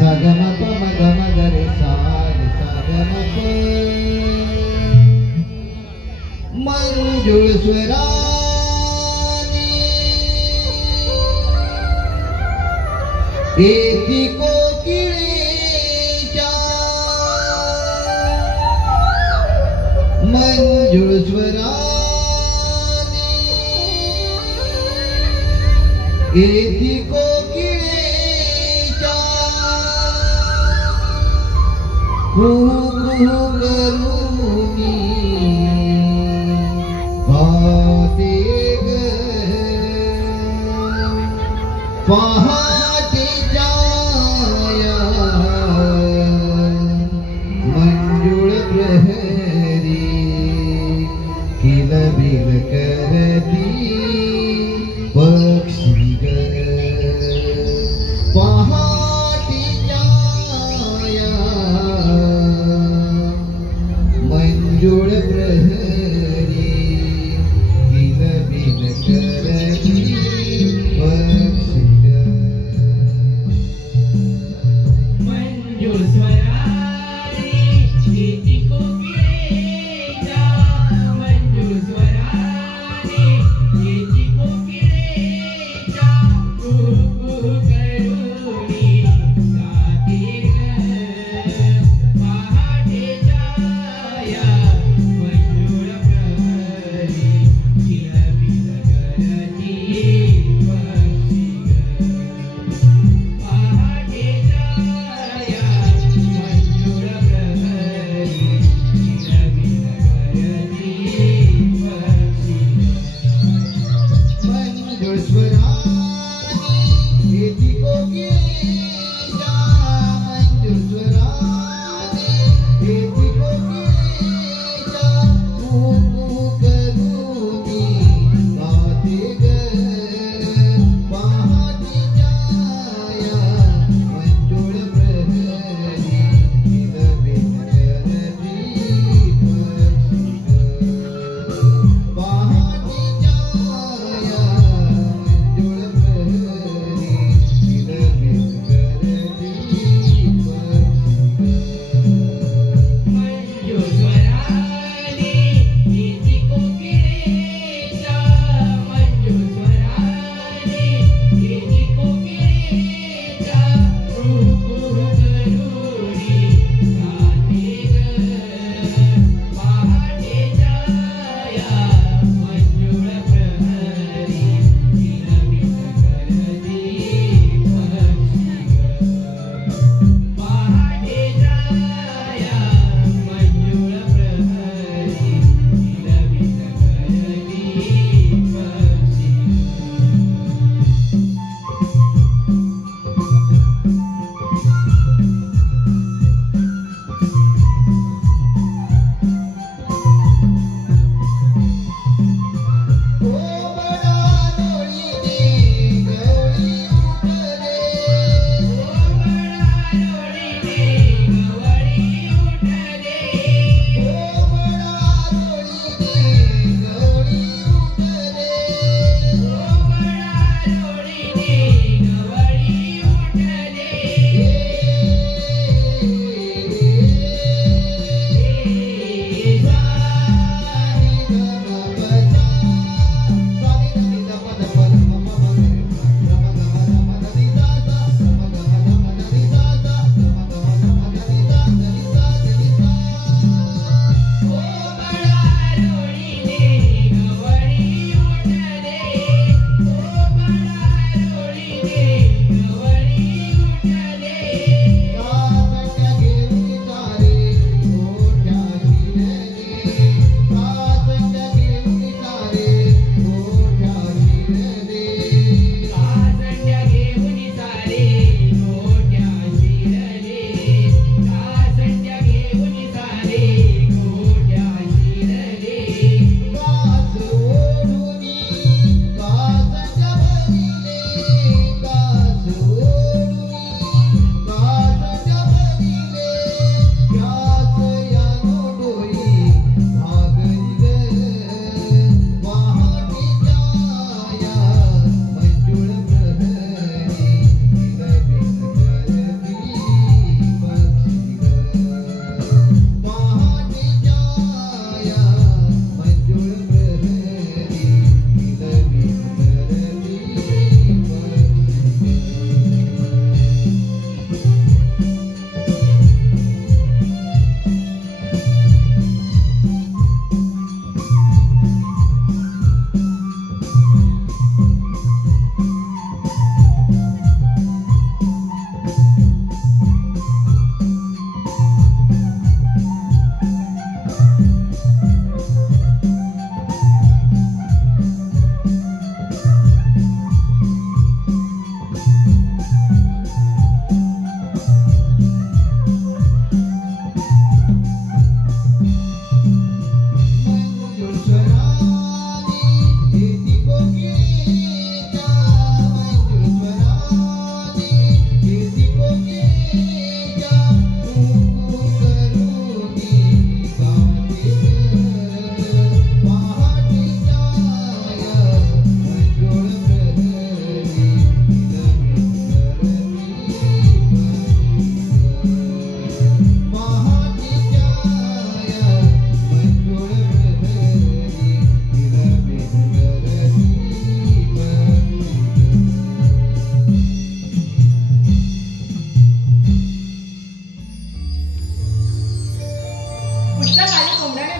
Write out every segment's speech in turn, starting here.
सगम पम गम गरे सारे सगम प मंजुळ स्वरानी एकी कोकिळेच्या मंजुळ स्वरानी एकी कोकिळेच्या कुहू करूनी गाते ग पहाटेच्या मंजुळ प्रहरी किलबिल करती पक्षी ग पहाटेच्या मंजुळ प्रहरी किलबिल करती पक्षी ग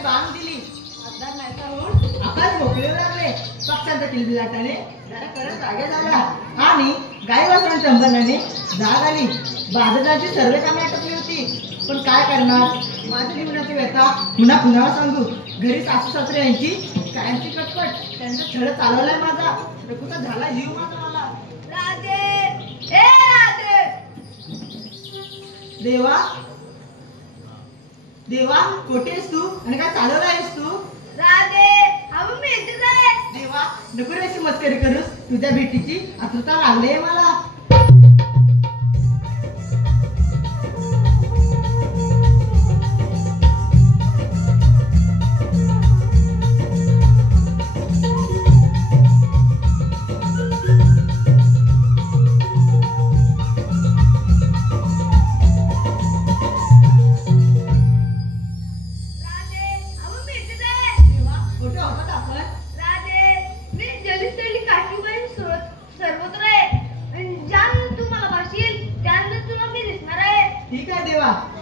बांग दिली. मतदार नाहीसा होऊन आकाश मोकळे लागले. पक्ष्यांचा किलबिलाटाने जरा करत जागे झाला आणि गाई वासरांच्या चंबलाने जाग आली. बाजाराची सर्व कामे आटोपली होती. पण काय करणार? माझ्या जीवनाची व्यथा पुन्हा पुन्हा सांगू. घरी सासू सासरे यांची कायमची कटकट, त्यांचा छळ चालवलाय माझा. प्रकृता झाला जीव माझा मला. राधे, ए राधे. देवा देवा, कोठे आहेस तू आणि काय चालवलं आहेस तू? राधे, अहो मी इथेच आहे. देवा, नको रे अशी मस्करी करूस. तुझ्या भेटीची आतुरता लागली आहे मला.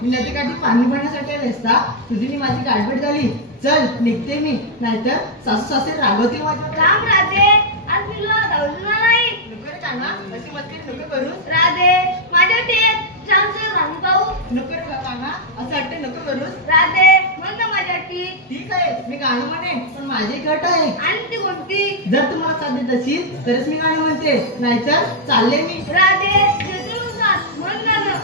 मी नदीकाठी पाणी भरण्यासाठी आले असता तुझी माझी गाठभेट झाली. चल निघते मी, नाहीतर सासू सासरे रागवतील माझ्या. राम राधे, आज मी तुला धावणार नाही. नको रे कान्हा, अशी मस्करी नको करू. राधे, माझ्या टेप चांगलं राहून पाहू. नको रे कान्हा, असं वाटते नको करू. राधे, म्हण ना माझ्या टीप. ठीक आहे, मी गाणं म्हणेन, पण माझी एक अट आहे. आणि ती कोणती? जर तुम्हाला साथ देत असेल तरच मी गाणं म्हणते, नाहीतर चालले मी. राधे, देतो साथ, म्हण गाणं.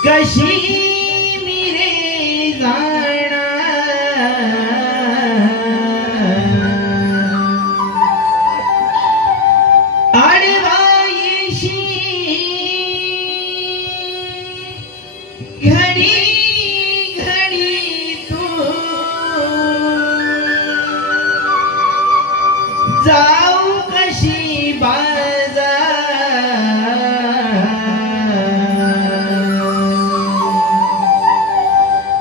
कशी मिरे जाना आडवायशी घडी घडी तू जाऊ कशी बाजार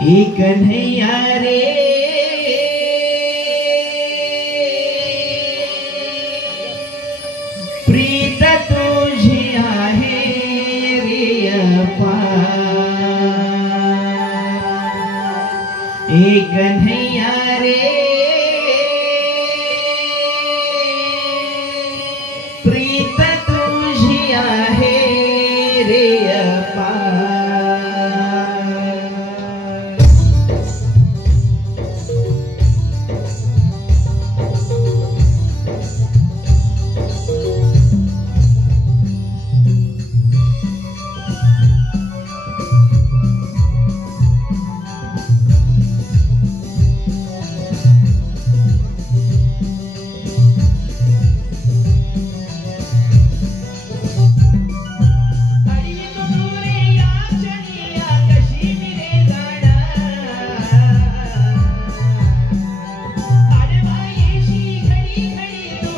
एक कन्हैया रे प्रीत तुझी आहे रे अपार एक कन्हैया रे प्रीत तुझी आहे रे अपार घडी घडी तू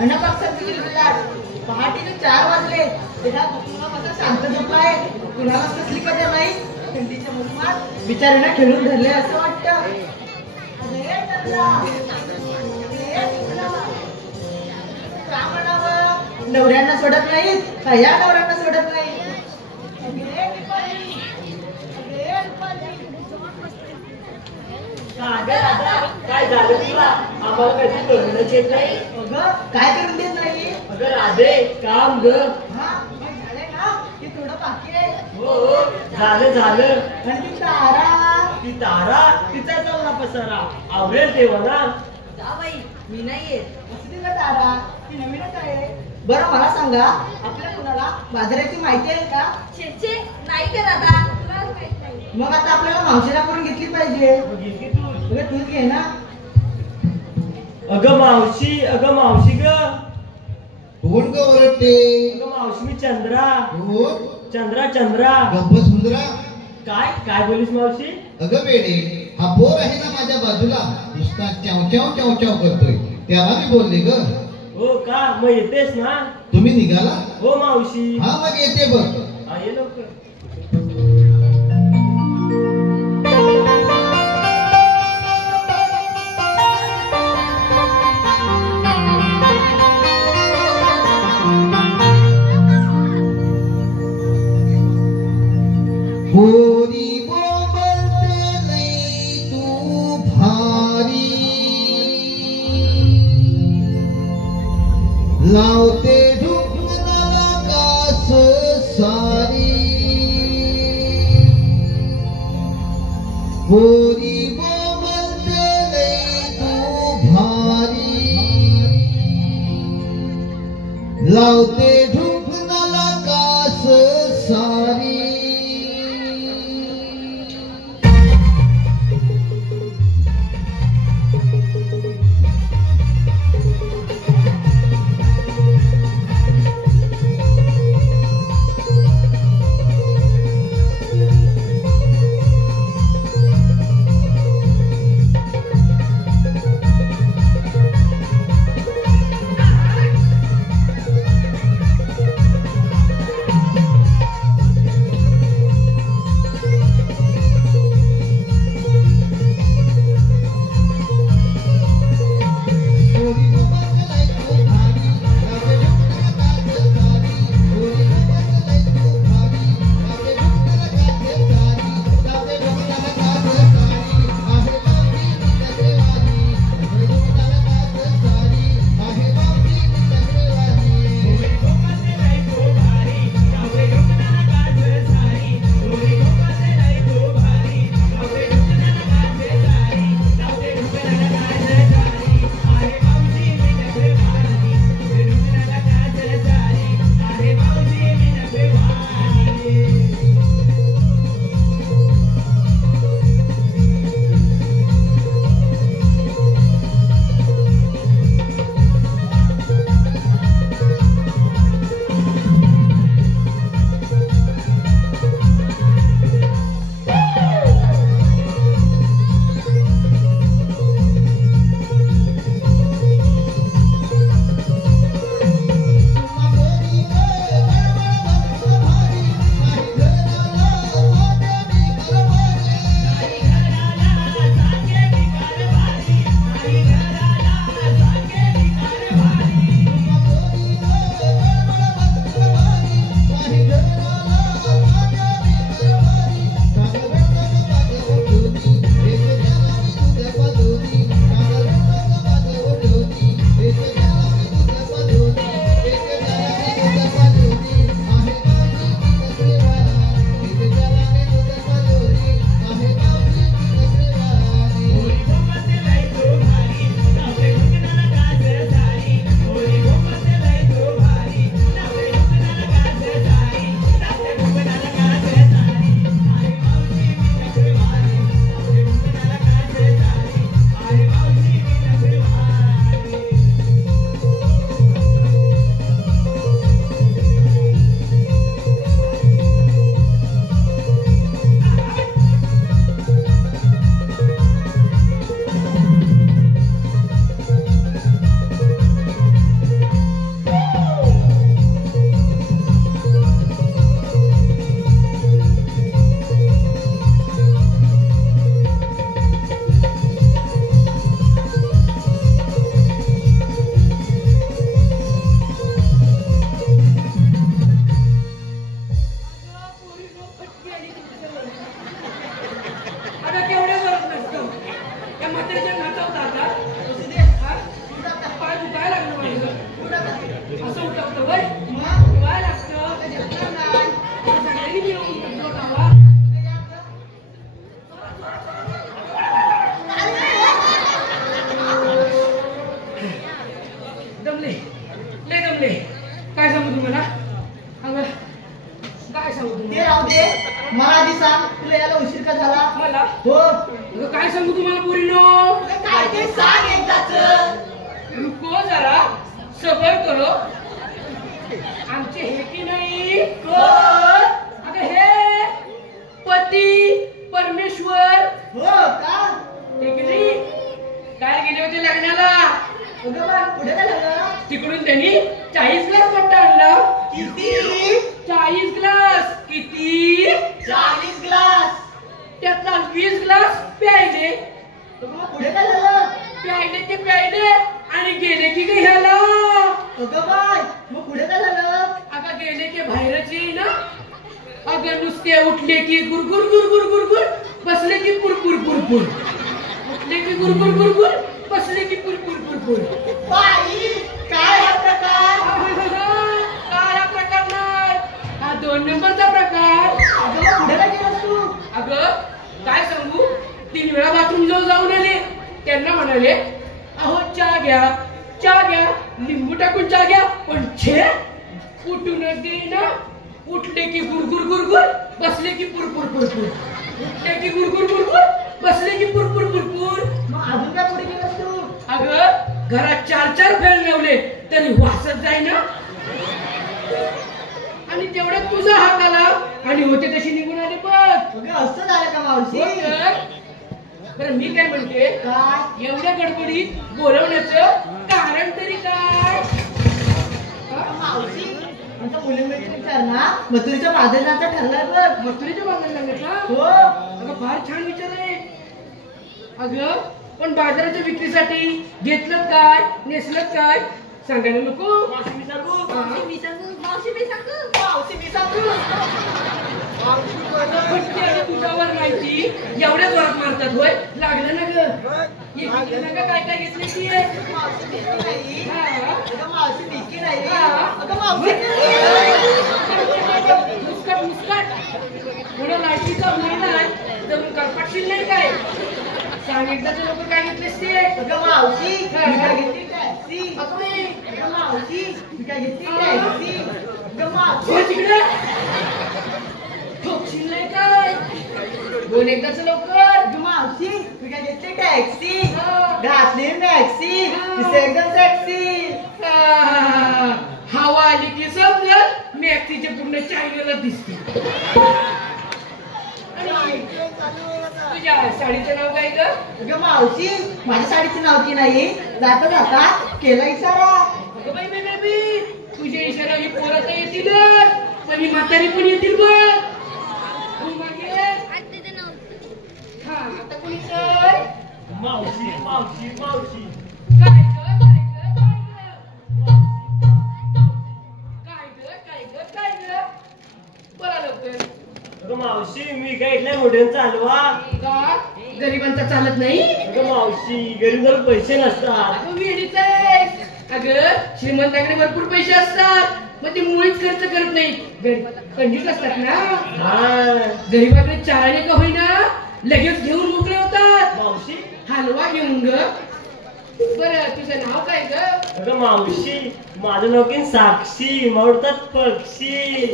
अनपक्षाची किलबिलाट. पहाटेचे 4 वाजले. तेव्हा तुला माझा शांत झोपलाय. तुला कसली कदर नाही. थंडीच्या मोसमात बिचाऱ्यांना खेळून धरले असं वाटतं. अरे चंद्रा, अरे चंद्रा. का म्हणावं? नवऱ्यांना सोडत नाहीत का या नवऱ्यांना सोडत नाही? अरे रुपाली, अरे रुपाली. काय झालं तुला? आम्हाला कधी कळूनच येत नाही. अगं काय करून देत नाही? अगं राधे काम ग. हा मग झालंय ना की थोडं बाकी आहे. हो झालं. आणि ती तारा ती तारा तिचा चालला पसारा आवडेल तेव्हा ना. जा बाई मी नाही येत. असं का तारा? ती नवीनच आहे. बरं मला सांगा आपल्या कुणाला बाजाराची माहिती आहे का? छे नाही के दादा तुलाच माहित नाही. मग आता आपल्याला मावशीला करून घेतली पाहिजे. तू तूच घे ना. अगं मावशी ग. कोण ग ओरडते? अगं मावशी मी चंद्रा. हो चंद्रा गप्प सुंदरा. काय बोलीस मावशी? अगं बेडे, हा पोर आहे ना माझ्या बाजूला, नुसता चाव चाव करतोय. त्याला मी बोलले ग. हो का? मग येतेस ना? तुम्ही निघाला? हो मावशी. हा मग येते बघ. हा ये लवकर. गोरी बोलते नाही तू भारी, लावते ढुकणाला कास सारी. गोरी बोलते नाही तू भारी, लावते ढुकणाला कास सारी. दमले लय दमले. काय सांगू तुम्हाला? अगं काय सांगू ते तुम्हाला? राहू दे, मला आधी सांग तुला याला उशीर का झाला? मला हो अगं काय सांगू तुम्हाला पोरीनो? काय ते सांग एकदाच. रुको जरा सबर करो. आमचे हे की नाही कोण? अगं हे पती परमेश्वर हो का? ते की नाही काय गेले होते लग्नाला. अगं बाळ, पुढे काय झालं? तिकडून त्यांनी 40 ग्लास मट्टा आणला. किती? 40 ग्लास. किती? 40 ग्लास. त्यातला 20 ग्लास प्यायले. अगं मग पुढे काय झालं? प्यायले ते प्यायले आणि गेले की काही ह्याला. अगं बाळ, मग पुढे काय झालं? अगं गेले की बाहेरच येईना. अगं नुसते उठले की गुरगुर गुरगुर गुरगुर, बसले की पुरपुर पुरपुर. उठले की गुरगुर गुरगुर, बसले की पुरपुर पुरपुर. बाई, काय हा प्रकार? काय हा प्रकार नाही, हा 2 नंबरचा प्रकार. अगं मग पुढे काय केलंस तू? अगं काय सांगू, 3 वेळा बाथरूम जाऊन आले. त्यांना म्हणाले अहो चहा घ्या चहा घ्या, लिंबू टाकून चहा घ्या. पण छे उठून देईना. उठले की गुरगुर गुरगुर, बसले की पुरपुर पुरपुर. उठले की गुरगुर गुरगुर, बसले की पुरपुर पुरपुर. मग अजून काय पुढे केलंस तू? अगं घरात 4 फॅन लावले तरी वासत जाईना. आणि तेवढ्यात तुझा हात आला आणि होते तशी निघून आले बघ. अगं असं झालं का मावशी? बरं मी काय म्हणते, काय? एवढ्या गडबडीत बोलवण्याचं कारण तरी काय? मावशी, आमच्या मुलींमध्ये विचार ना, मथुरीच्या बाजाराचा ठरलाय बघ. मथुरेच्या बाजाराला का? हो. अगं फार छान विचार आहे. अगं पण बाजाराच्या विक्रीसाठी घेतलं काय, नेसलं काय सांगायला नको. मावशी मी सांगू? मावशी मी सांगू, मावशी मी सांगू. मावशी मी सांगू? फटके आणि तुझ्यावर माहिती एवढ्या जोरात मारतात होय. लागलं ना ग. घेतलं ना ग, काय काय घेतलं ती? मावशी भीती नाही. हा. अगं मावशी भीती नाही. हा. अगं मावशी मुस्कट मुस्कट थोडं लायकीचा महिना आहे जरूर करपाटशील नाही काय. सांग एकदाचे लोक काय घेतलेस ते? अगं मावशी मी काय घेतली टॅक्सी. अगं बाई, अगं मावशी मी काय घेतली टॅक्सी. अगं मावशी हो तिकडे ठोकशील नाही काय. बोल एकदाच लवकर. अगं मावशी मी काय घेतली टॅक्सी. हा. घातली टॅक्सी. दिसते एकदम टॅक्सी. हवा आली की समजत मॅक्सीचे पूर्ण चायनाला दिसते. तुझ्या साडीचं नाव काय ग? अगं मावशी माझ्या साडीचं नाव की नाही, जाता जाता केला इशारा. अगं बाई बाई बाई बाई, तुझे इशारा ही पोरं तर येतीलच पण ही म्हातारी पण येतील बघ. तू मागे. हा आता कोणी तर मावशी मावशी मावशी काय ग काय ग काय ग काय ग काय ग बोला लवकर. अगं मावशी मी काय इथल्या मोठ्यानं चालवा. का गरिबांचा चालत नाही? अगं मावशी गरीबाला पैसे नसतात. अगं वेडीच आहे. अगं श्रीमंताकडे भरपूर पैसे असतात मग ते मुळीच खर्च करत नाही. कंजूस असतात ना. हा गरीबाकडे चाराने का होईना लगेच घेऊन मोकळे होतात. मावशी हलवा घेऊन ग. बरं तुझं नाव काय ग? अगं मावशी माझं नाव की साक्षी मावडतात पक्षी.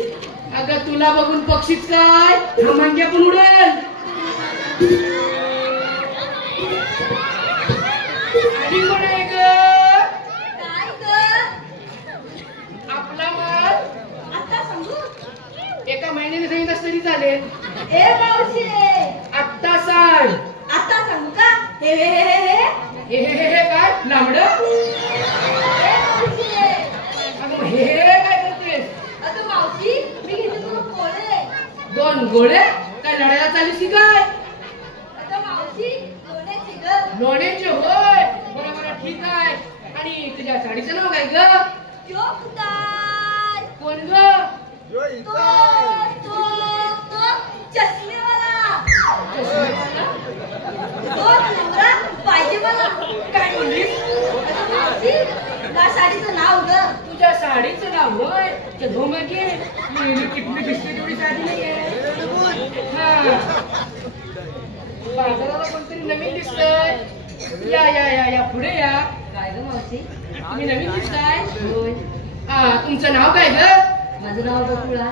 अगं तुला बघून पक्षीच काय हा मांग्या पण उडेल. आणि कोण आहे ग? काय ग? आपला माल आता सांगू? एका महिन्याने सांगितलं तरी चालेल. ए मावशी, आत्ता सांग. आता सांगू का? हे हे हे हे हे. हे काय लांबड? ए मावशी, अगं हे काय करतेस? अगं मावशी मी घेते तुला पोळे. 2 गोळे काय लढायला चालीस की काय? अगं मावशी लोण्याची ग. लोण्याचे होय. बरोबर ठीक आहे. आणि तुझ्या साडीचं नाव काय ग? चोपदार. कोण ग? तो चष्मेवाला. तो नवरा पाहिजे मला. काय म्हणलीस? अगं मावशी त्या साडीचं नाव ग. तुझ्या साडीचं नाव होय. चलो मागे मी किती दिसते तेवढी साडी नाहीये. हा बाजाराला कोणतरी नवीन दिसतंय. या या या या पुढे या. काय ग मावशी? तुम्ही नवीन दिसताय. होय. तुमचं नाव काय ग? माझं नाव बकुळा.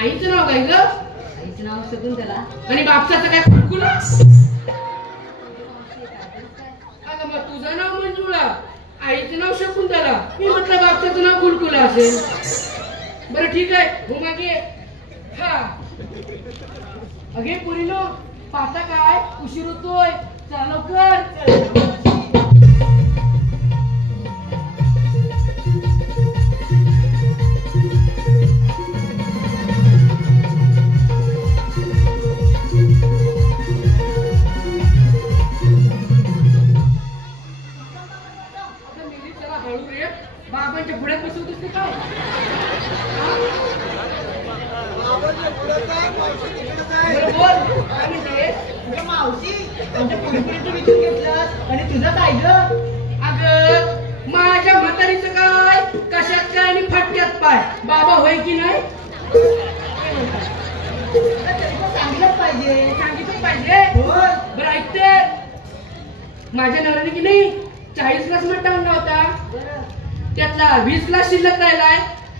आईचं नाव काय ग? आईचं नाव शकुंतला. आणि बापसाचं काय फुलकुला? अगं मग तुझं नाव मंजुळा, आईचं नाव शकुंतला, मी म्हटलं बापसाचं नाव फुलकुला असेल. बरं ठीक आहे, हो मागे. हा अगे पुरीनो, पाहता काय उशीर होतोय, चला लवकर. हळू रे, बाबांच्या पुढ्यात बसवतोस ते काय? बोल काय म्हणते? मावशी आमच्या पुढे विचार घेतलास आणि तुझं काय ग? अगं माझ्या म्हातारीचं काय, कशात काय आणि फटक्यात पाय, बाबा होय की नाही? सांगितलंच पाहिजे. सांगितलं पाहिजे. बरं ऐकते, माझ्या नवऱ्याने की नाही 40 ग्लास मट्टा आणला होता, त्यातला 20 ग्लास शिल्लक राहिलाय,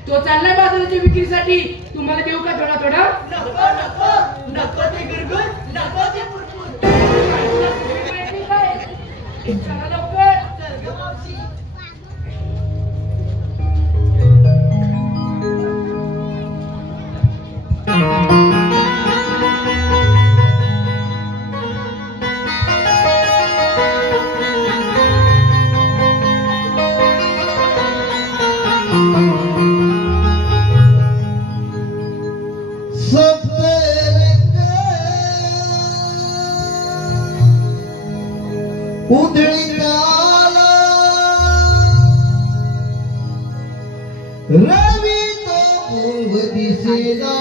तो चाललाय बाजाराच्या विक्रीसाठी. तुम्हाला देऊ का थोडा थोडा? नको नको नको ते गुरगुर, नको ते पुरपूर. चला लवकर. चल ग मावशी. उधळीला रवी तो पूर्व दिसेला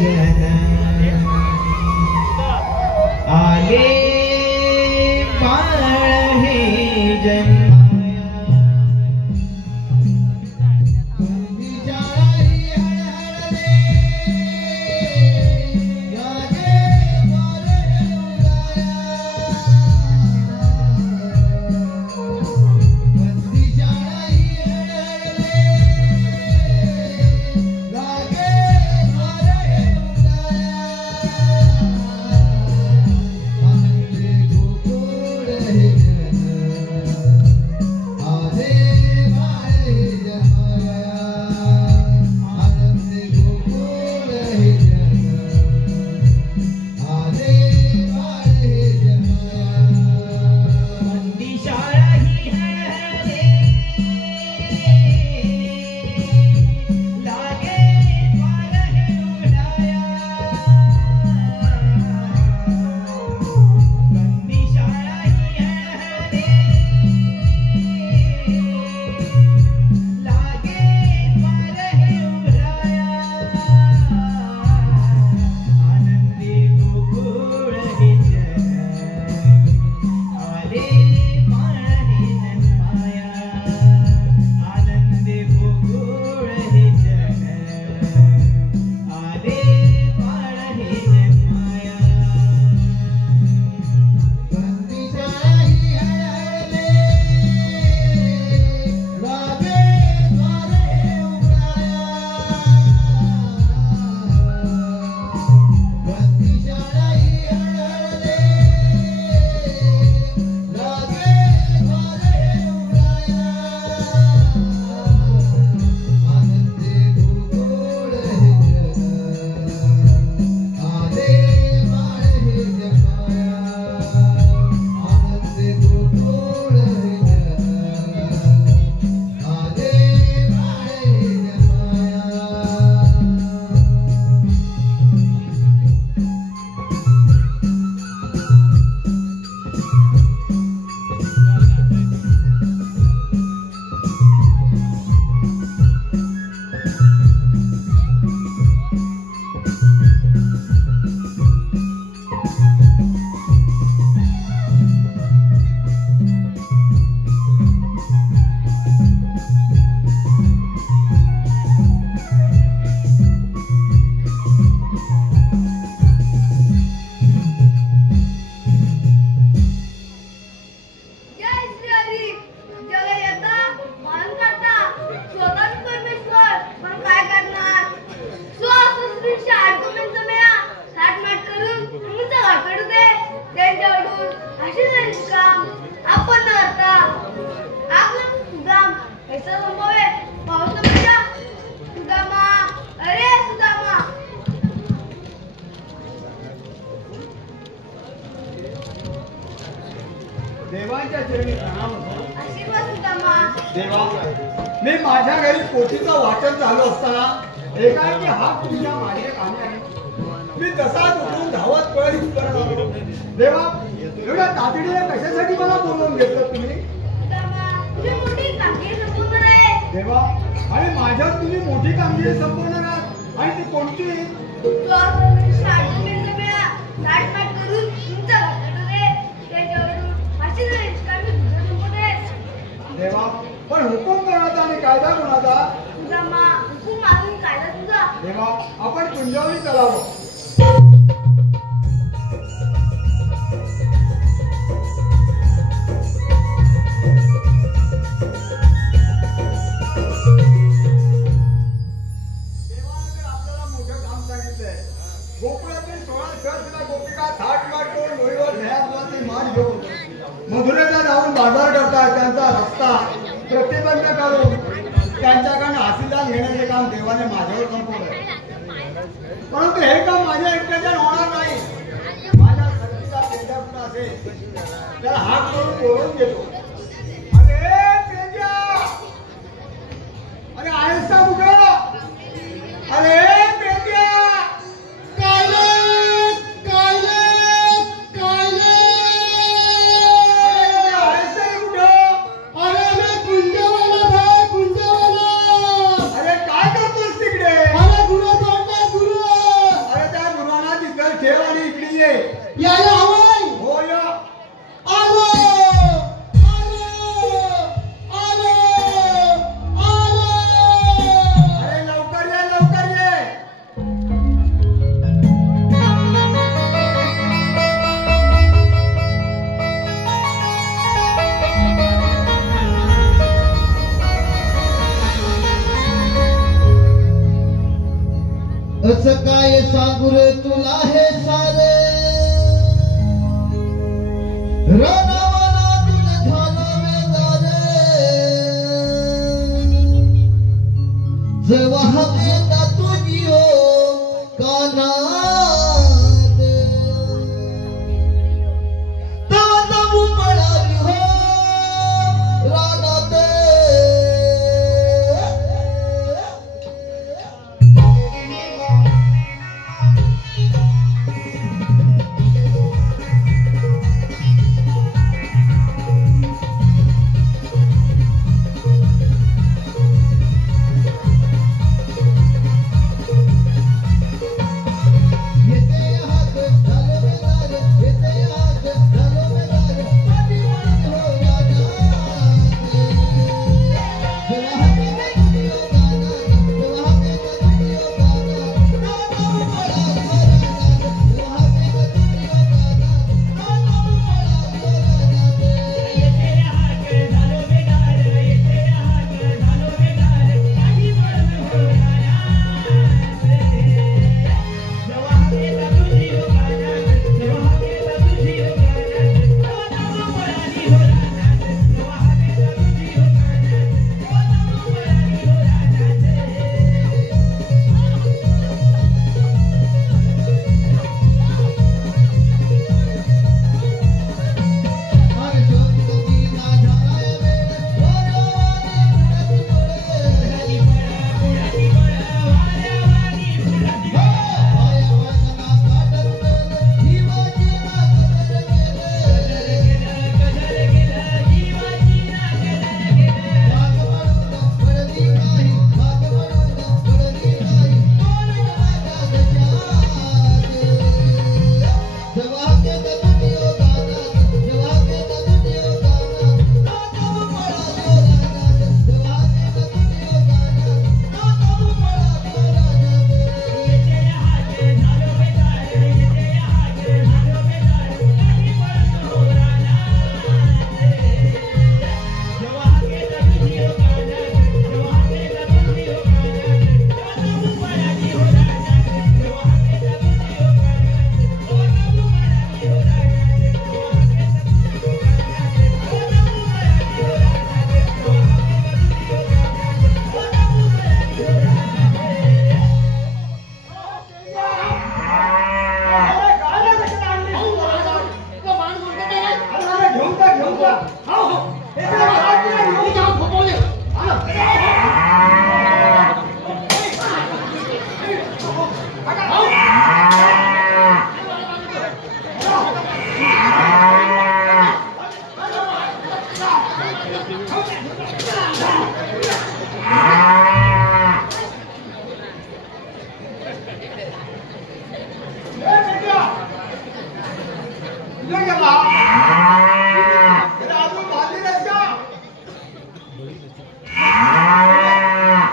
जन आले बाळ हे जन्माया देवांच्या चरणी प्रणाम होतो. आशीर्वाद सुदामा. देवा, मी माझ्या घरी पोथीचं वाचन चालू असताना एकाएकी हात तुमच्या मागे कामी आले. मी तसाच उठून धावत पळत इथपर्यंत आलो. देवा, एवढ्या तातडीने कशासाठी मला बोलवून घेतलं तुम्ही? सुदामा, तुझी मोठी कामगिरी संपूर्ण आहे. देवा, आणि माझ्यात तुम्ही मोठी कामगिरी संपवणार आहात. आणि ती कोणती? तू आज शाळेत मिळतं मिळा. ताटमाट करून तुमचा वाटत रे. त्याच्यावरून आशीर्वाद कामी तुझं संपूर्ण आहे. देवा, पण हुकूम कोणाचा आणि कायदा कोणाचा? सुदामा, हुकूम मागून कायदा तुझा. देवा, आपण कुंजावली चलावं. गोकुळातील 16 सहस्र गोपिका थाटमाट करून डोईवर न्यायाची मान घेऊन मधुरेला जाऊन बाजार करतात. त्यांचा रस्ता प्रतिबंध करून त्यांच्याकडून हासीला घेण्याचे काम देवाने माझ्यावर संपवलंय. परंतु हे काम माझ्या एकट्याच्या होणार नाही. माझ्या सर्वीचा पेंड्या कुठं असेल त्याला हात करून बोलवून घेतो. अरे पेंड्या, अरे आहेस का कुठं? अरे पेंड्या, कसं काय सांगू रे तुला हे सारे रानावाना तुझं झालं वेदारे जेव्हा हवेता तुझी हो कानात तेव्हा दमू पडाली हो रानात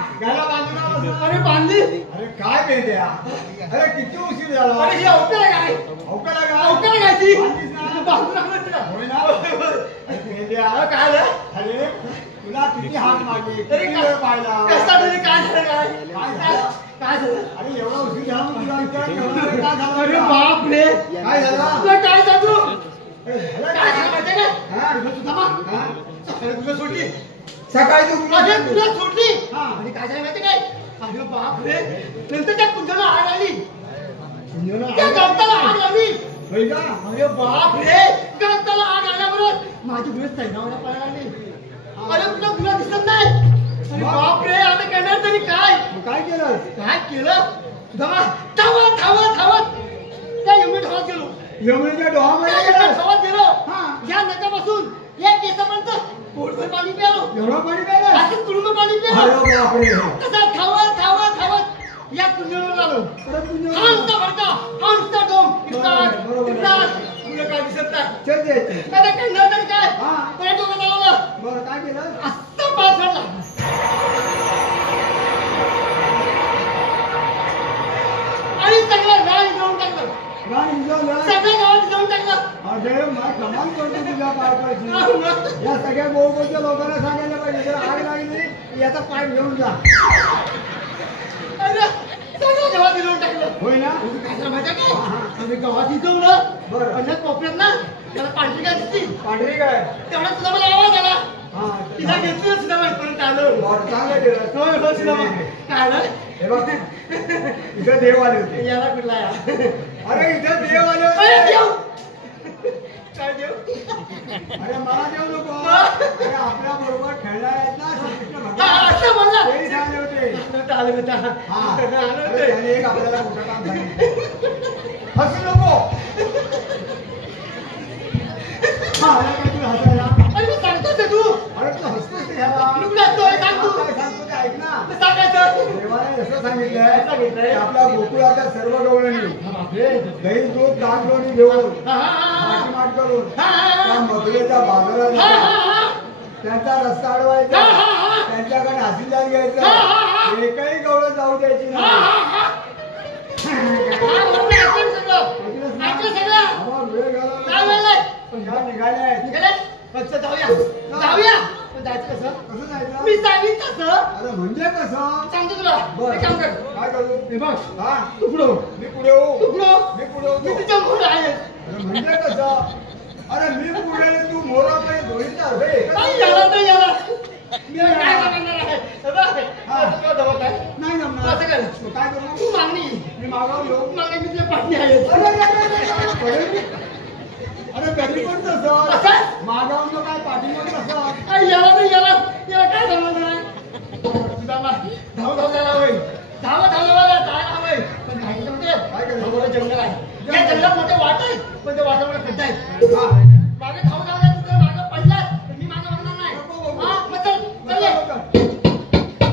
अरे बांधली. अरे काय बेद्या अरे किती उशीर झाला अरे हे अवकाळ काय अवकाळा काय अवकाळ काय ती बांधलीस ना? बांधून टाकलं तिला. होय ना अरे बेद्या अरे काय झालं? अरे तुला किती हात मारले अरे किती काय- वेळ पाहिला कशासाठी काय झालं काय काय काय झालं? काय झालं? अरे एवढा उशीर झाला मग तुला विचार केला नाही, काय झालं अरे तुला? बाप रे काय झालं तुला काय सांगू अरे झालं काय काय? झालं माहितीये का? हा, अरे तुझं थांबा. हा? अरे तुला सोडली सकाळी तू तुला अरे तुला सोडली हा. आणि काय झालं माहिती काय अरे बाप रे नंतर त्या कुंजाला आग आली कुंजला त्या आग- गवताला आग आली होय का? अरे बाप रे गवताला आग आल्याबरोबर माझी गुरु सैनावल्या पळायला लागली अरे तुला गुरु दिसत नाही अरे बाप रे आता करणार तरी काय मग काय केलं काय केलं दमा धावत धावत धावत त्या यमुने धावत गेलो यमुनेच्या डोहामध्ये त्या गेलं. यमुनेत धावत गेलो हा. या नकापासून या केसापर्यंत पोटभर पाणी प्यालो एवढं पाणी प्यायलं? असं तुडून पाणी प्यालो अरे बापरे. तसा धावत धावत धावत या कुंजवर आलो परत कुंजला- हा नुसता भडका हा नुसता डोम बरोबर, बरोबर. तुला काय दिसत नाही चल दे, चल. आता करणार तरी काय हा. परत डोकं चालवलं बरं काय केलं असं पाय पडला आणि सगळं गाळ जाऊन टाकलं रान इंजवलं. सगळं गावात जाऊन टाकलं अरे मला कमाल करतो तुझ्या पाय हा, पायची मग. या सगळ्या गोळकोच्या लोकांना सांगायला पाहिजे जर आग लागली याचा पाय घेऊन जा अरे सगळं गावात जाऊन टाकलं होय ना काय झालं माहिती आहे हा, हा. का? आम्ही गावात इथं उडलो. बरं. पण त्या कोपऱ्यात ना त्याला पांढरी काय दिसती. पांढरी काय तेवढा सुद्धा मला आवाज आला. हा तिला घेतली सुद्धा पर्यंत आलो. बरं, चांगलं केलं होय हो सुद्धा काय आलं? हे बघ इथं देव आले होते याला कुठला या? अरे इथं देव आले अरे होते देव! काय देव? अरे मला देव नको अरे आपल्या बरोबर खेळणार आहेत ना श्रीकृष्ण हा, भगवान असं बोलला. तेही झाले होते आलं होतं. हा आलं अरे होतं. त्याने एक आपल्याला मोठं काम सांगितलं हसू नको हा आला काय तुला हसायला अरे मी सांगतोस आहे तू. अरे तू हसतोस ते ह्याला नुकलं असतोय, सांग तू. काय सांगतो ते ऐक ना तू सांगायचं. देवाने असं काय सांगितलंय सांगितलंय? की आपल्या गोकुळाच्या सर्व गवळणी बापरे. दही दूध ताक लोणी घेऊन हा, हा, हा, हा. माट करून हा, हा, हा. त्या मधुरेच्या बाजारात हा, हा, जायचं. हा. त्यांचा रस्ता अडवायचा हा, हा, हा. त्यांच्याकडे हासीदार हा, हा, घ्यायचं हा. एकही गवळण जाऊ द्यायची हा, नाही हा, हा. हा, म्हणून मी ऐकलं सगळं. ऐकलंस ना? ऐकलं सगळं. आम्हाला वेळ घालवला काय वेळेला? पण ह्या निघाल्या आहेत. निघाले? अच्छा, जाऊया. जाऊया. पण जायचं कसं? कसं जायचं मी सांगितलं तसं. अरे म्हणजे कसं सांगतो तुला. बरं. एक काम कर. काय करू हे बघ. हा तू पुढं हो. मी पुढे होऊ तू पुढं हो. मी पुढे मी होतो तुझ्या पुढं आहे. अरे म्हणजे कसं अरे मी पुढे आणि तू मोरा पाहिजे दोन्ही चालवे नाही याला तर याला. मी काय करणार आहे? हे बघ. हा. असं का जमत आहे? नाही जमणार असं कर. मग काय करू तू मागणी. मी मागावर येऊ मागणी मी तुझ्या पाठी आहे. अरे कधी पण तसं असं? मागावर काय पाठीवर कसं अरे याला तर याला. याला काय जमत आहे? धाव धाव जायला हवंय. जायला हवंय. पण काय म्हणते? काय करायचं? मोठं जंगल आहे. या जंगलात मोठे वाट आहे. पण त्या वाटामुळे खड्डा आहे. हा. मागे धाव धाव जायचं तुझं मागं पडलाय. पण मी मागं बघणार नाही. नको, नको. हा, मग चल. चल ये. नको.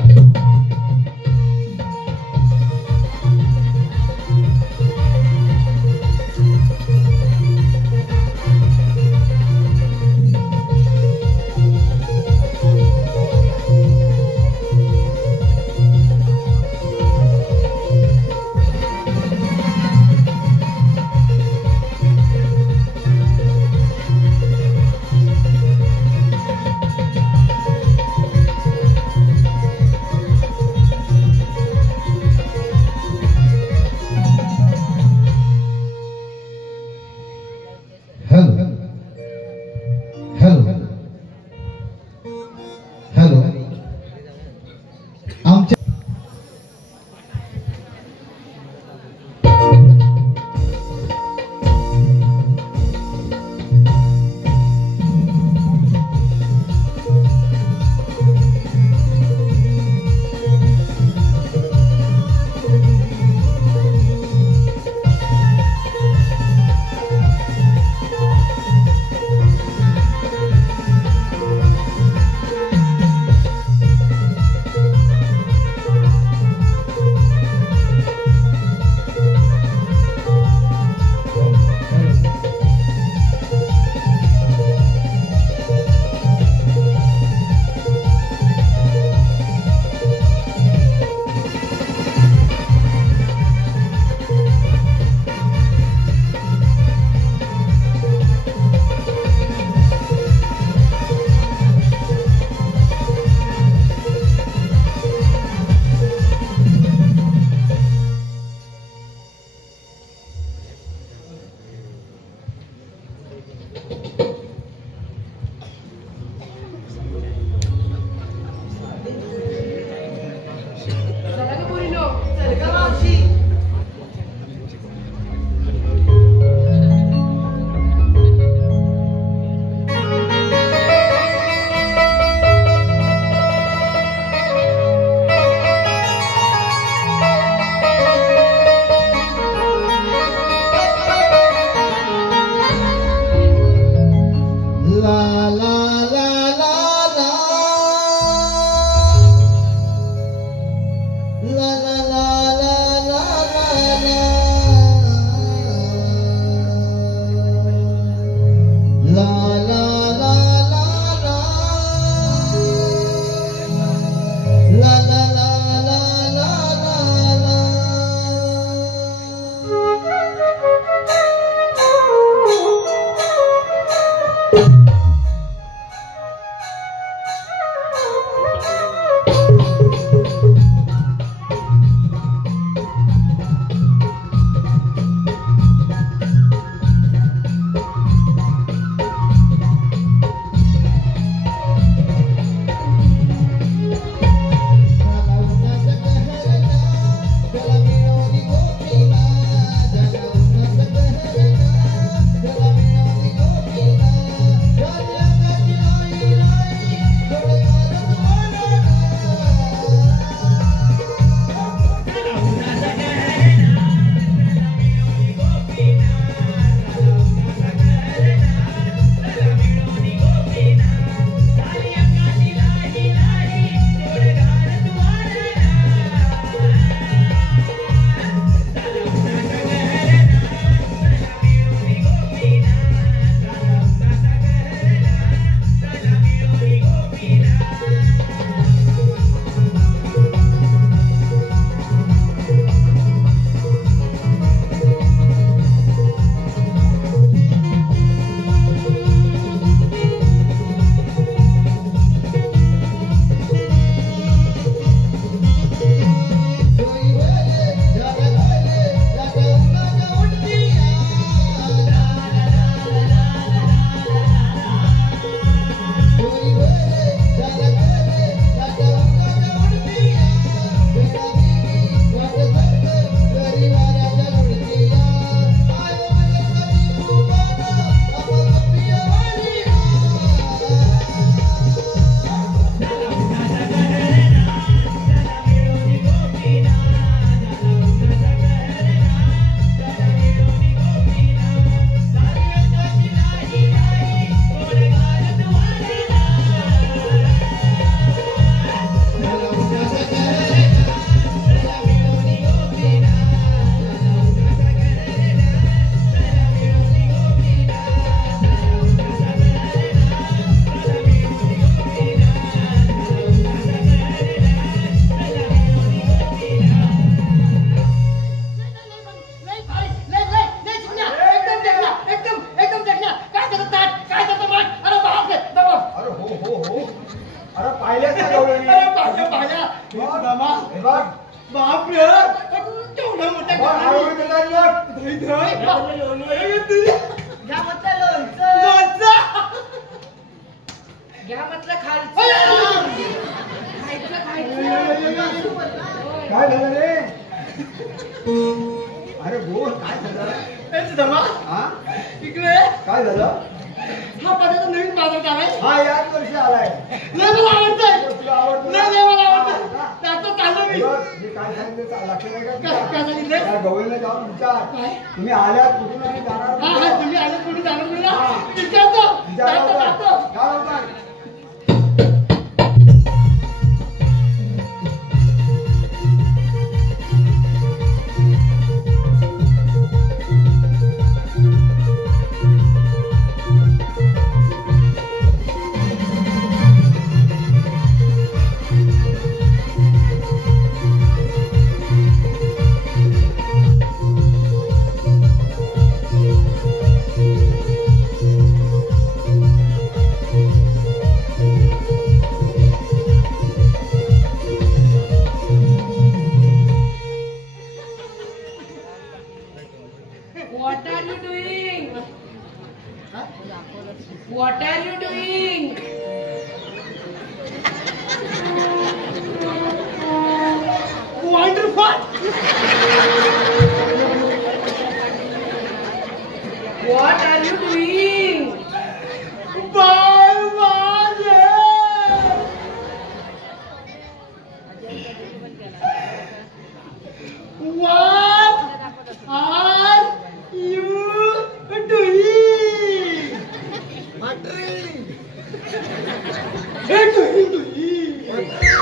यातलं लोणी. घ्या म्हटलं लोणचं. घ्या म्हटलं खायचं. काय झालं रे? अरे बोल काय झालं? हा? इकडे काय झालं? हा पदार्थ नवीन बाजारात आलाय. हा याच वर्षी आलाय. लय मला आवडतंय. तुला आवडतं? लय मला आवडतं. त्याचं चाललं मी. मी काय सांगितलं लक्षात आहे का तुला? काय सांगितलं? त्या गवळीला जाऊन विचार. काय? तुम्ही आल्यात कुठून आणि जाणार हा कुठं? तुम्ही आले कोणी जाणार तुला? हा. विचारतो. विचार जातो, लावताय. जातो. काय लावताय? What are you doing? What are you doing? Wonderful. What are you doing? What are you doing?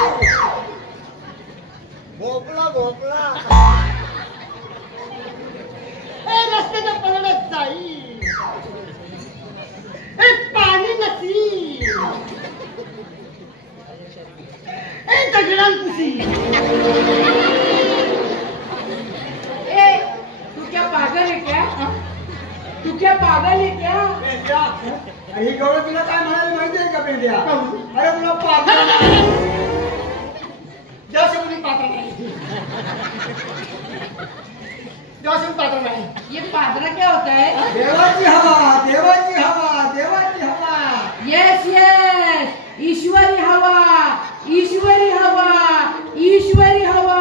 भोपळा भोपळा. रस्त्याच्या पलड्यात जाई. पाणी नसी. दगडांकुशी. ए, तू क्या पागल है क्या? तू क्या पागल है क्या? पेंड्या. ही गवळ तुला काय म्हणाली माहितीये का पेंड्या? अरे तुला पागल. देवाशिवाय पात्र नाही. देवाशिवाय पात्र नाही. ये पादरा क्या होता है? देवाची हवा देवाची हवा देवाची हवा. यस यस, ईश्वरी हवा, ईश्वरी हवा, ईश्वरी हवा.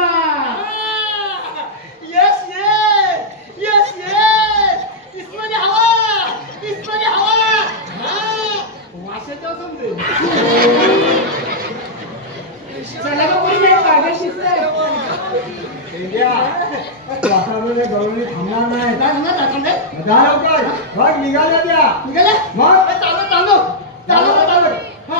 Yes yes yes yes. Ishwari हवा. ईश्वरी हवा. वाशाचं समजेल. चला का कोणी नाही पागल शिकतंय. पेंड्या. वातावरणाच्या गवळणी थांबणार नाही. काय म्हणणार दाखवलंय? जा लवकर. बघ निघाल्या त्या. निघाले? मग चालू चालू चालू चालू. हा.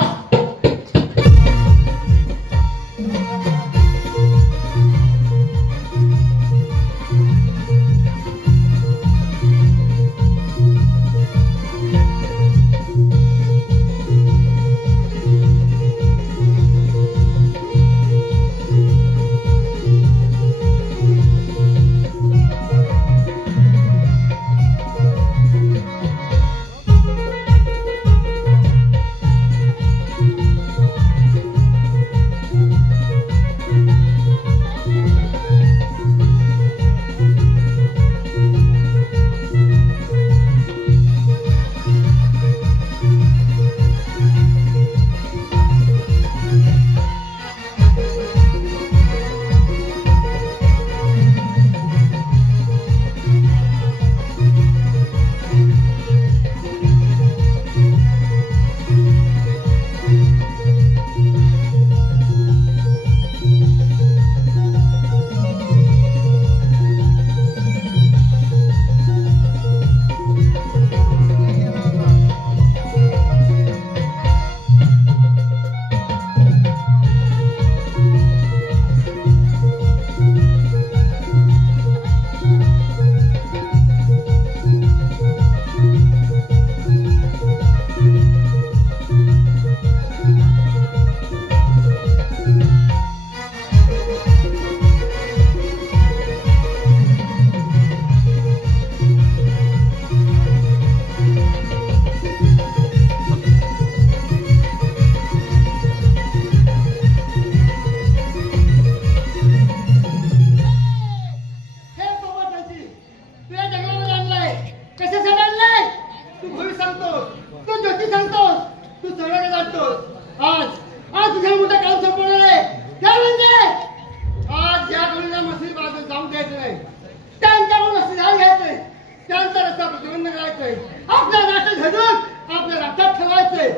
लग्न करायचंय, आपल्या नाटक घडून आपल्या लक्षात ठेवायचंय,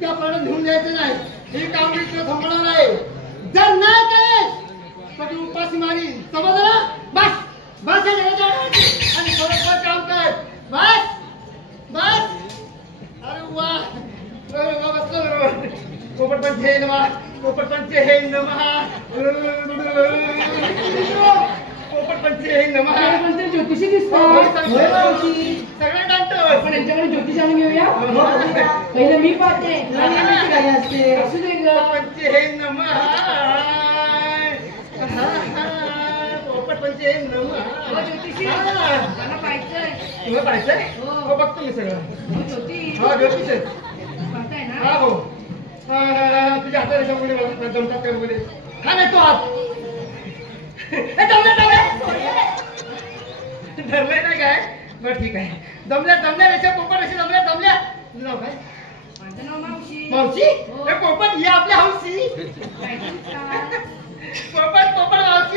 त्या परत घेऊन जायचं नाही. ही कामगिरी तुला संपणार आहे. जर नाही केस तर तू उपाशी मारीन, समजलं ना? बस बस आणि थोडंफार काम कर. बस बस. अरे वा, अरे वा, बसलं बरोबर. पोपटपंच हे नमः, पोपटपंच हे नमः, पोपटपंच हे नमः. पण ते ज्योतिषी दिसतात. सगळं जाणतो. आपण यांच्याकडे ज्योतिष आणून घेऊया. पहिलं मी पाहते. काय असते असू दे ग. पोपटपंच हे नमः, पोपटपंच हे नमः. ज्योतिषी हा. मला पाहायचंय. तुला पाहिजे? हो. हो, बघतो मी सगळं. ज्योतिष हा, ज्योतिष आहे. पाहताय ना. हा, हो. तुझ्या हातात रेषा मुली जमतात काय मुली? हा नाही तो हात. धरलंय नाही काय? बरं ठीक आहे. जमल्या रेषा, पोपट रेषा जमल्या. तुझं नाव काय? माझं नाव मावशी. मावशी? हो. हे पोपट ही आपल्या हौशी. काय म्हणता? पोपट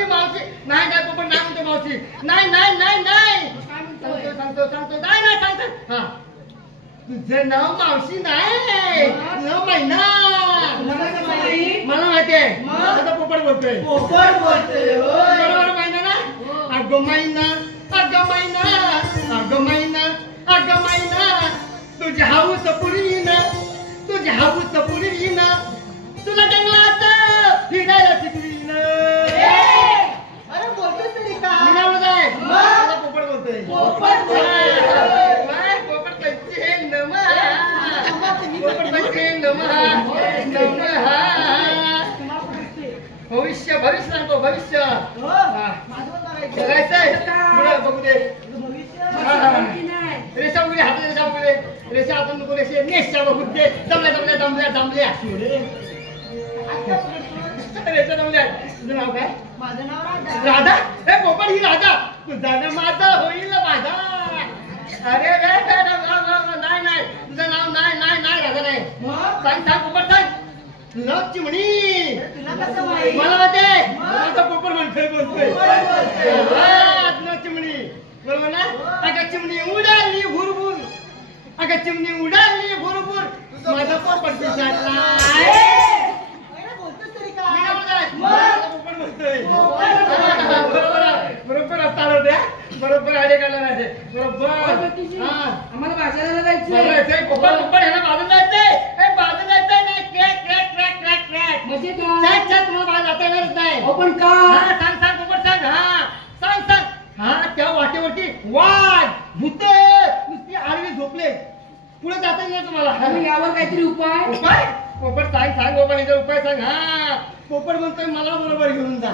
मावशी. नाही पोपट नाही म्हणतो मावशी. नाही. काय म्हणतोय? सांगतो. नाही सांगतो. हा, तुझं नाव मावशी नाही, नाव मैना. तुला कसं माहिती? मला माहिती आहे. मग? आता पोपट बोलतोय. पोपट बोलतोय होय. बरोबर मैना ना? हो. अगं मैना, तुझी हाऊस पुरीन, तुला जंगलात फिरायला शिकवीन. अरे बोलतोस तरी मी काय? नाव आहे. मग? मला पोपट बोलतोय. पोपट बोलतोय. बाय, पोपट पंचे नमः. पोपट पंचे नमः. भविष्य सांगतो. भविष्य हो. हा. माझं पण बघायचं. बघायचंय? पुढं बघू दे. भविष्य. की नाही? रेषा बघू दे, हातात रेषा बघू दे. रेषा हातात नको, नेशा बघू दे. जमल्या. रेषा जमल्या. तुझं नाव काय? माझं नाव राधा. राधा. हे पोपट ही राधा. तुझा ना माझा होईल माझा. अरे रे नाही. तुझं नाव नाही राधा नाही. मग सांग पोपट सांग. तुझं चिमणी. तुला कसं माहिती? मला माहिती. मला तर पोपट बोलतोय. पोपट बोलतोय. तुला चिमणी बरोबर ना? अगं चिमणी उडाली भुरभुर. माझा पोपट दिसला. अरे बोलतोस तरी काय? पोपट बोलतोय. बरोबर चालवते. बरोबर आले काढला नाही बरोबर. ज्योतिषी, हा. आम्हाला बाजाराला जायचंय. पोपट ह्याला बाजून जायचंय. क्रॅक. म्हणजे काय? तुम्हाला बाहेर जाता येणारच नाही. अहो, पण का? हा, सांग पोपट सांग. सांग. हा, त्या वाटेवरती वाघ भूत नुसती आडवी झोपले. पुढे जाता येईल तुम्हाला. मग यावर काहीतरी उपाय? उपाय? पोपट सांग बाबा, याचा उपाय सांग. हा, पोपट म्हणतोय मला बरोबर घेऊन जा.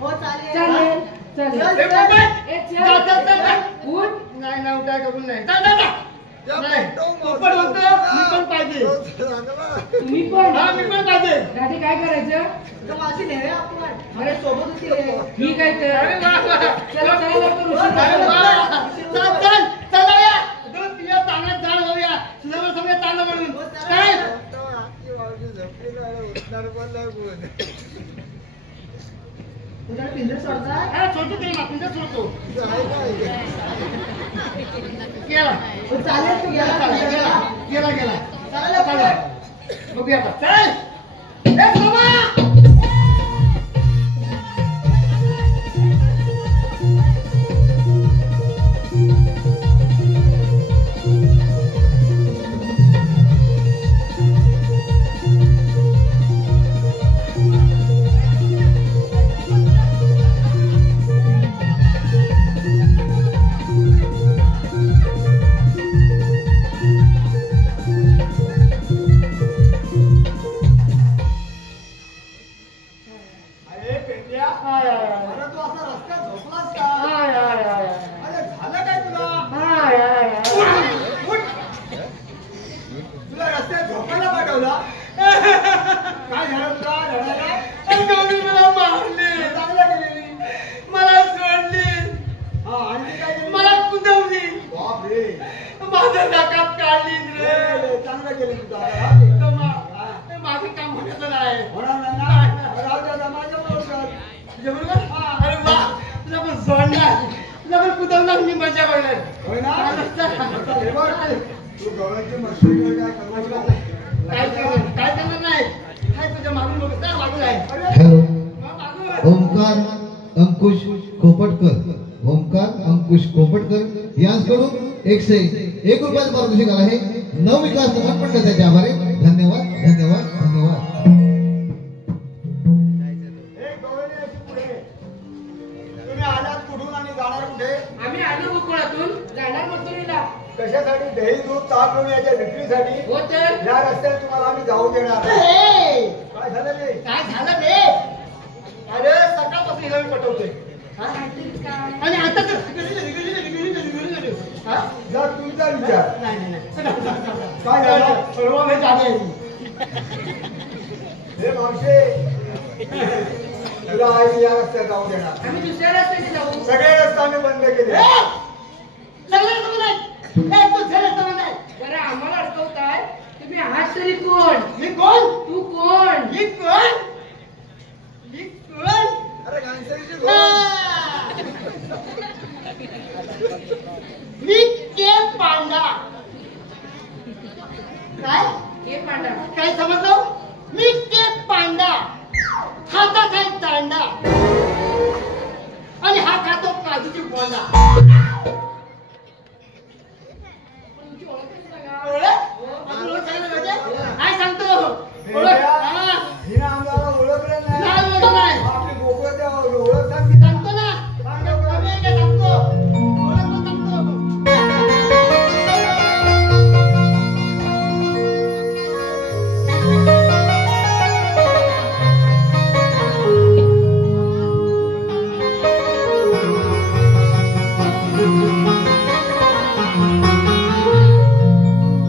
हो चालेल. चालेल. ए, पोपट ए, चल. उठ. नाही उठाय कबूल नाही. जा. नाही, पोपट म्हणतो मी पण पाहिजे. तुम्ही पण. हा, मी पण पाहिजे. राधे काय करायचं? तर माझी नेहमी आपण. अरे सोबत होती रे. ठीक आहे तर. अरे वा. चला लवकर उशीर अरे झाला. वा. चल जाऊया. दोन पिया चांगलं जाण होऊया. तुझ्यावर सगळं चाललं म्हणून. काय? तुझ्याकडे पिंजर सोडताय? हा, सोडतो तुला मागून सोडतो. गेला. हो, चालेल तू गेला. गेला. चला लवकर. बघूया आता. चल. ए, सोमा. अरे पेंड्या, आय. अरे तू असा रस्त्यात झोपलास का? आय. अरे झालं काय तुला? उठ. तुला रस्त्यात झोपायला पाठवला? काय झालं तुला रडायला? गौरी मला मारली. चांगलं केली. मला सोडली. हा, आणखी काय केली? मला कुदवली. बापरे. माझ्या नाकात काढली रे. चांगलं केलं तुझा. राहू दे. हे माझं काम होण्याचं नाही. होणार नाही ना? राहू दे आता माझ्याबरोबर कर. तुझ्या बरोबर? अरे वा, तुला पण सोडणार. तुला पण कुदवणार मी मजा करणार. होय ना? काय हे बघ, तू गव्हाची मस्ती काय करू नका. करणार नाही काय तुझ्या मागून बघ मागून आहे हॅलो मागून ओमकार अंकुश खोपटकर ओमकार अंकुश खोपटकर यांच्याकडून 101 रुपयाचं पारितोषिक आलं आहे. नवविकास समर्पण करण्याचे आभारी. धन्यवाद धन्यवाद धन्यवाद. हे गव्हाने अशी पुढे. तुम्ही आलात कुठून आणि जाणार कुठे? आम्ही आलो गोकुळातून जाणार मथुरेला. कशासाठी? दही दूध ताक लोणी याच्या विक्रीसाठी. हो तर या रस्त्याने तुम्हाला आम्ही जाऊ देणार नाही. ए, काय झालं रे? काय झालं रे अरे सकाळपासून हिला मी पटवतोय हा? आणि आता तर हा? जा तुमचा विचार. नाही नाही नाही काय झालं? परवा मी जागे आहे. हे मावशे तुला आई या रस्त्यात जाऊ देणार. आम्ही दुसऱ्या रस्त्याने जाऊ. सगळे रस्ते आम्ही बंद केले. ए, सगळे रस्ते बंद आहेत. ए, तू सगळे रस्ते बंद आहेत. बरं आम्हाला अडकवताय. तुम्ही आहात तरी कोण? मी कोण तू कोण? मी कोण मी कोण अरे गांसरीची मी के पांडा काय हे पांडा. काय समजलो मी के पांडा हातात आहे तांडा आणि हा खातो काजूची बोंडा. तुमची ओळख कशी सांगा? ओळख? आपली ओळख सांगितलं पाहिजे? काय सांगतो ओळख हा. हिनं आम्हाला ओळखलं नाही. नाही ओळख नाही. आपली गोकुळाच्या ओळख सांगितलं. सांगतो ना आम्ही काय सांगतो ओळख पण सांगतो.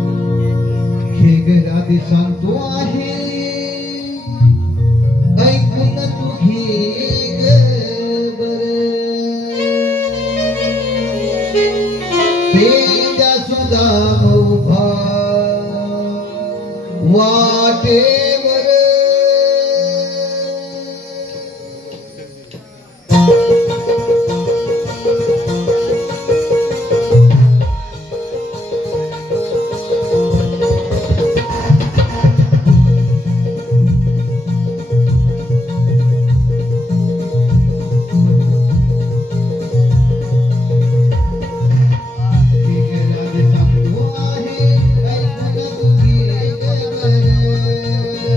हे घरात सांगतो आहे ऐकून तू घे ग बरं. तेजा सुद्धा उभा वाटेवर हे घरात सांगतो आहे ऐकून तू घे ग बरं.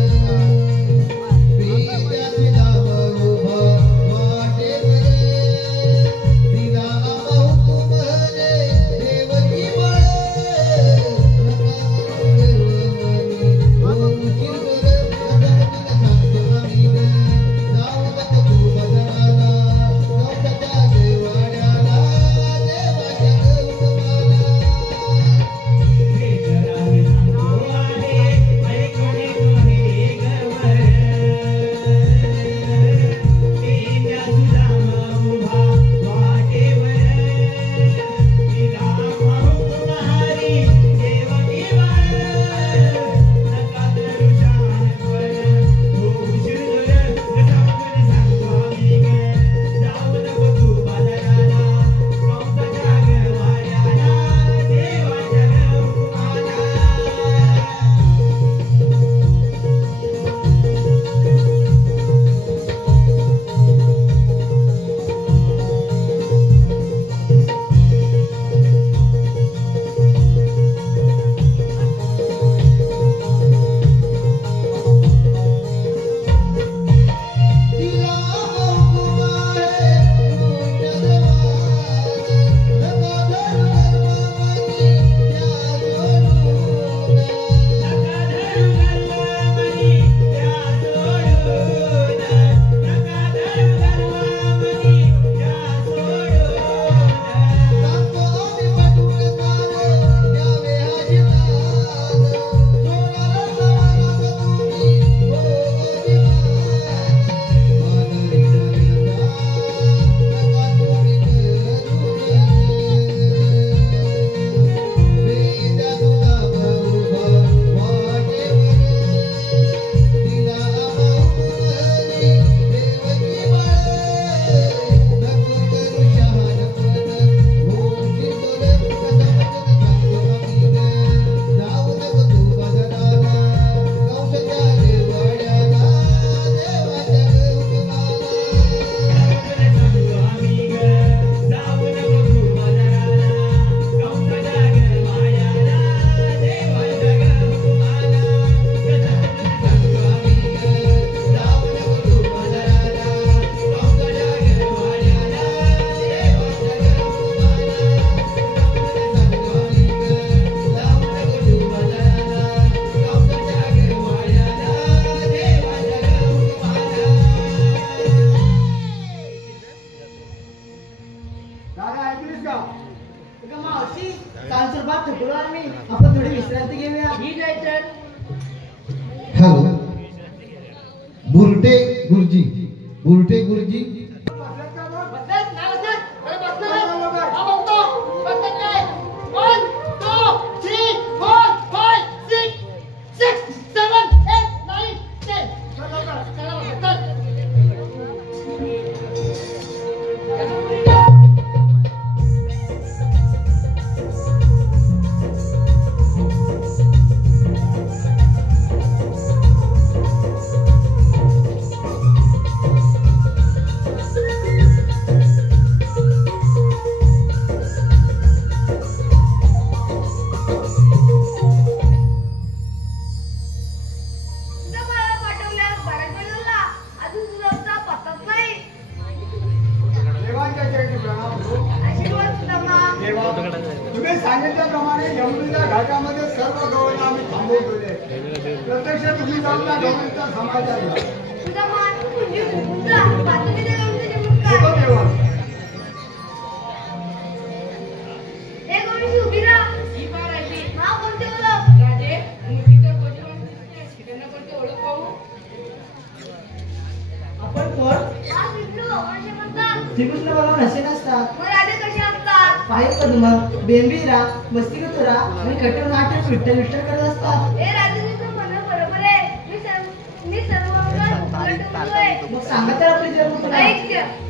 का अगं मावशी काल थकलो आम्ही, आपण थोडी विश्रांती घेऊया. ठीक आहे तर. हॅलो बुरटे गुरुजी, बुरटे गुरुजी. बसल्यात का बघ? बसलेत, नाही बसलेत. अरे बसलेत. हा बघतो. बसलेत काय? 1, 2, 3, 4, 5, 6, 7, 8, 9, 10. चला बसतात. तुझा मला पाठवल्यास बराच वेळ झाला. अजून तुझा पत्ताच नाही. देवांच्या चरणी प्रणाम हो. आशीर्वाद सुदामा. देवा तुम्ही सांगितल्याप्रमाणे यमुनेच्या घाटामध्ये सर्व गवळणा आम्ही थांबवतोय. प्रत्यक्ष तुम्ही जाऊन त्या गवळीचा समाचार घ्या. सुदामा, तू म्हणजे घुमून जा. पातळी त्या गवळीचं जेवण येतो काय? देवा. ए गवळी उभी राहा. ही पार आहे ती. नाव कोणते बोला? राजे, मुलीचं कोणी म्हणते? त्यांना कोणते ओळख पाहू? आपण कोण? हा विष्णू असे म्हणतात. श्रीकृष्ण भगवान असे नसतात. मग राधे कसे असतात? पाहिजे पद्म, बेंबीरा, मस्तिकतुरा आणि कठोर नाट्य विठ्ठल विठ्ठल करत असतात. ए राधे, तुझं म्हणणं बरोबर आहे. मी सर्वांना उलटवतोय. मग सांगा तर आपली जन्म ऐक.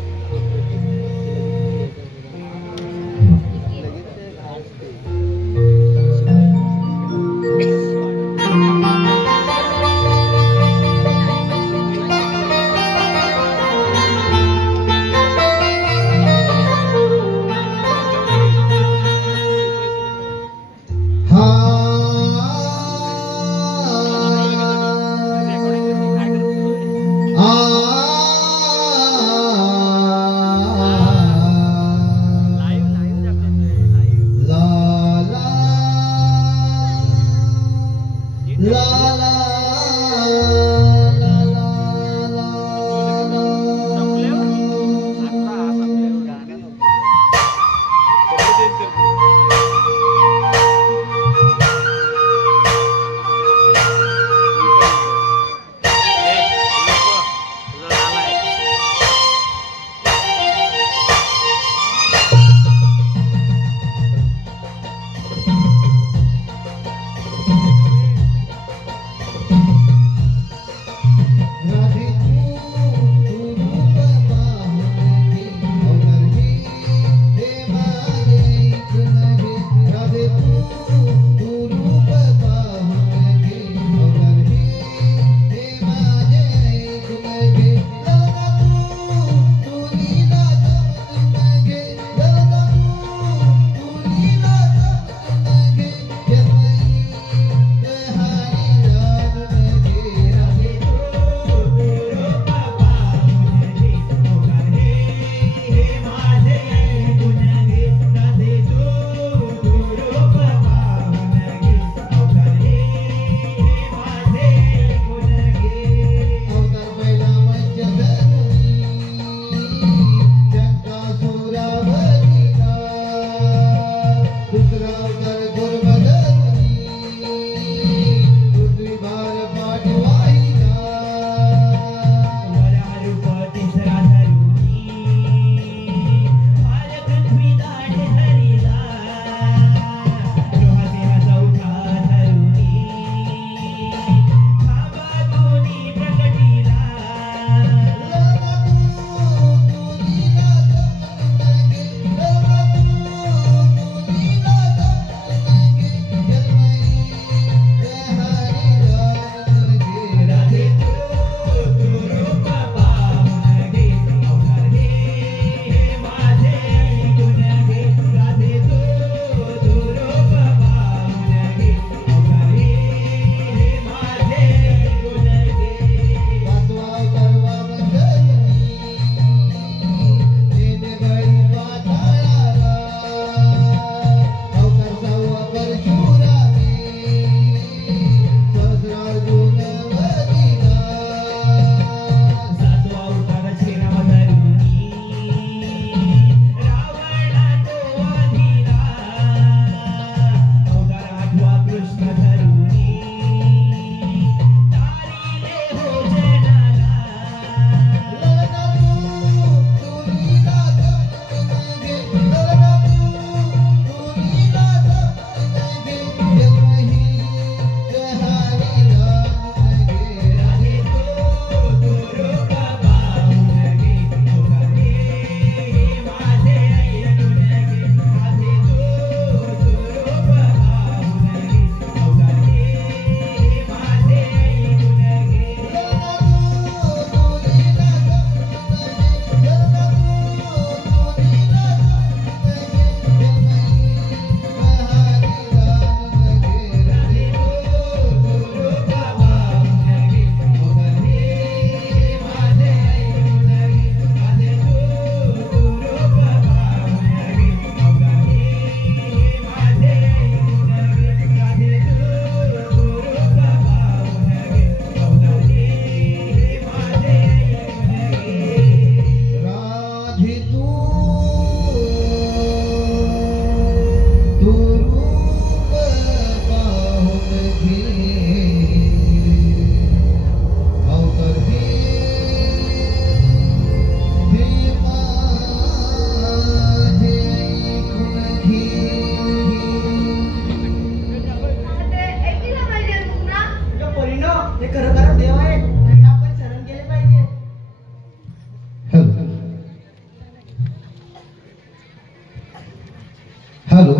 हॅलो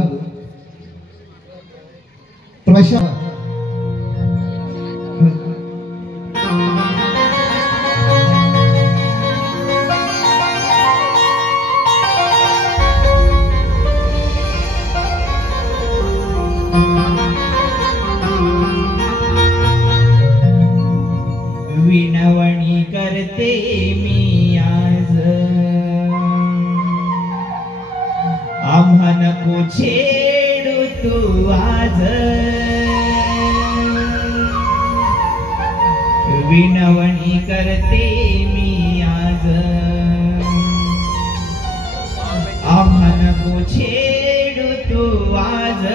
प्रशांत विनवणी करते मी आज आम्हा नको छेडू तू आज विनवणी करते मी आज आम्हा नको छेडू तू आज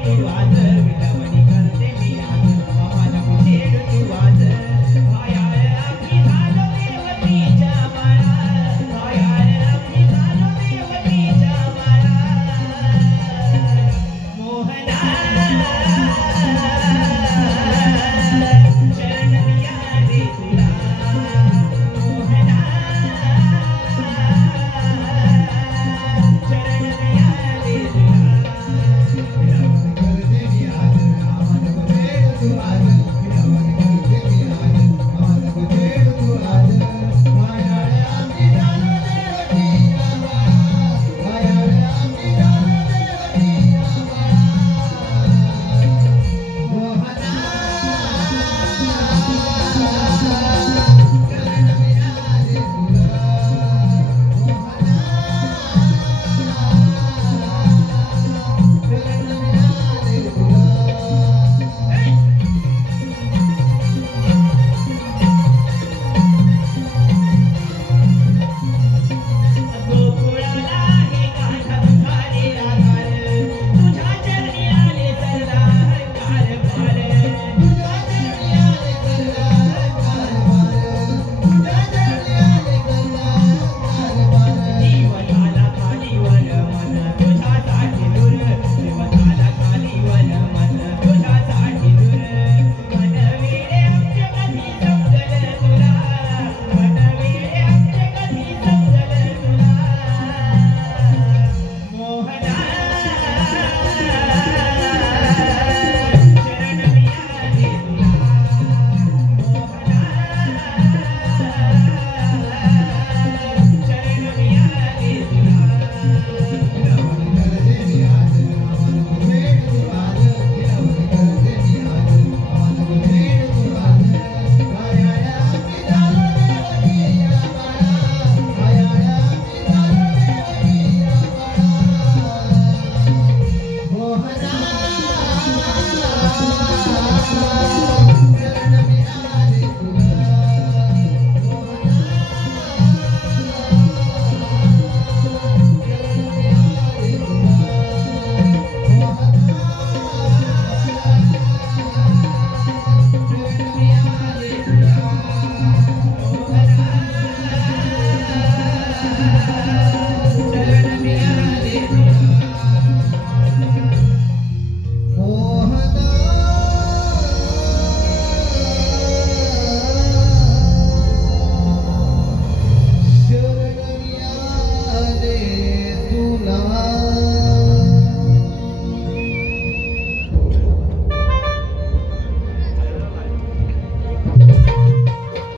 माझ्या